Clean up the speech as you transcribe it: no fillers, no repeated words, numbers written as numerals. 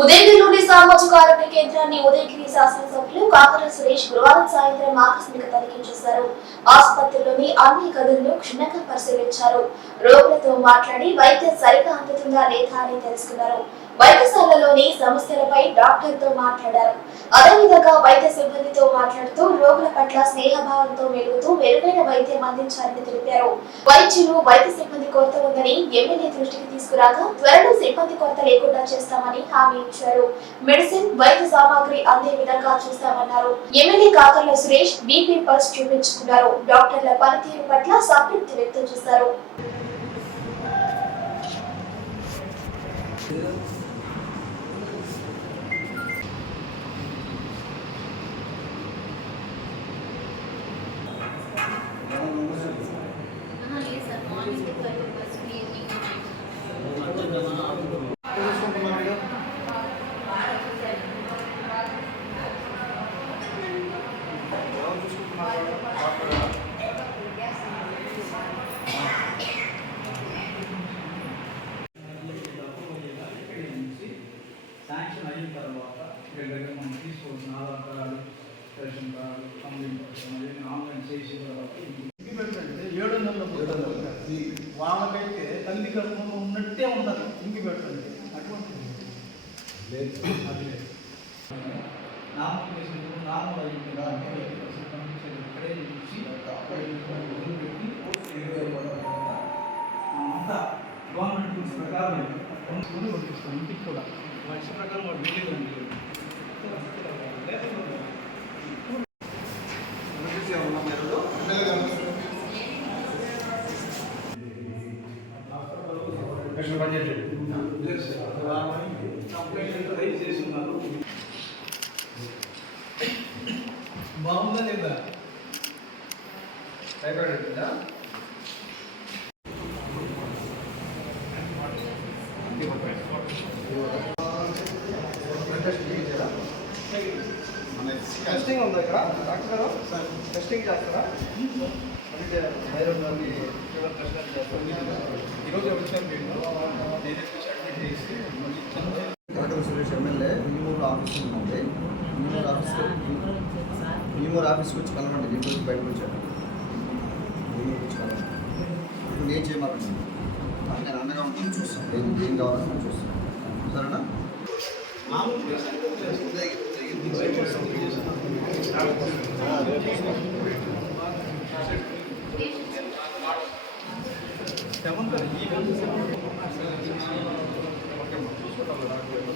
ఉదయగిరిలోని సామాజిక ఆరోగ్య కేంద్రాన్ని ఉదయగిరి శాసనసభ్యులు కాకర సురేష్ గురువారం సాయంత్రం ఆకస్మిక తనిఖీ చేశారు. ఆసుపత్రిలోని అన్ని గదులను క్షుణ్ణంగా పరిశీలించారు. రోగులతో మాట్లాడి వైద్యం సరిగా అందుతుందా లేదా అని తెలుసుకున్నారు. వైద్యశాలలోని సమస్యలపై డాక్టర్తో మాట్లాడారు. అదేవిధంగా వైద్య సిబ్బందితో మాట్లాడుతూ రోగుల పట్ల స్నేహభావంతో మెలుగుతూ మెరుగైన వైద్యం అందించాలని తెలిపారు. వైద్యులు వైద్య సిబ్బంది కొరత ఉందని ఎమ్మెల్యే దృష్టికి తీసుకురాగా త్వరలో సిబ్బంది కొరత లేకుండా చేస్తామని హామీ ఇచ్చారు. మెడిసిన్ వైద్య సామాగ్రి అందే విధంగా చూస్తామన్నారు. MLA Kakarla Suresh BP pulse చూపించుకున్నారు. డాక్టర్ల పనితీరు పట్ల సంతృప్తి వ్యక్తం చేశారు. శాంక్షన్ అయిన తర్వాత దగ్గర మనం తీసుకోవాల్సిన Aadhaar card, ration card, complete online చేసి ఇంక్యుబేటర్ 700 వాళ్ళకైతే తల్లి కడుపులో ఉన్నట్టే ఉంటుంది. ఇంక్యుబేటర్ అంటే అటువంటిది లేదు. అది లేదు. నామినేషన్ నార్మల్ అయ్యింది ఇక్కడే చూసి వదిలిపెట్టి అంతా గవర్నమెంట్ రూల్స్ ప్రకారం పంపిస్తాం. ఇంటికి కూడా వర్ష ప్రకారం వాడు వెళ్ళేదండి. కంప్లైంట్ రైజ్ చేసి ఉన్నారు. బాగుందా లేదా ఎక్కడా టెస్టింగ్ ఉందా ఇక్కడ డాక్టర్ గారు? టెస్టింగ్ చేస్తారా? ఈరోజు వచ్చాను నేను అడ్మిట్ చేసి కాకర సురేష్ ఎమ్మెల్యే ఈమూరు ఆఫీస్ ఉంది. ఈమూరు ఆఫీస్కి వచ్చి కలవండి. దీంట్లో బయటకు వచ్చాను. ఈమూరు వచ్చి కలవండి. ఇప్పుడు నేను చేయమన్నాను. నేను అండగా ఉంటాను. చూస్తాను ఏం కావాలని చూస్తాను. సరేనా? సెవెంత్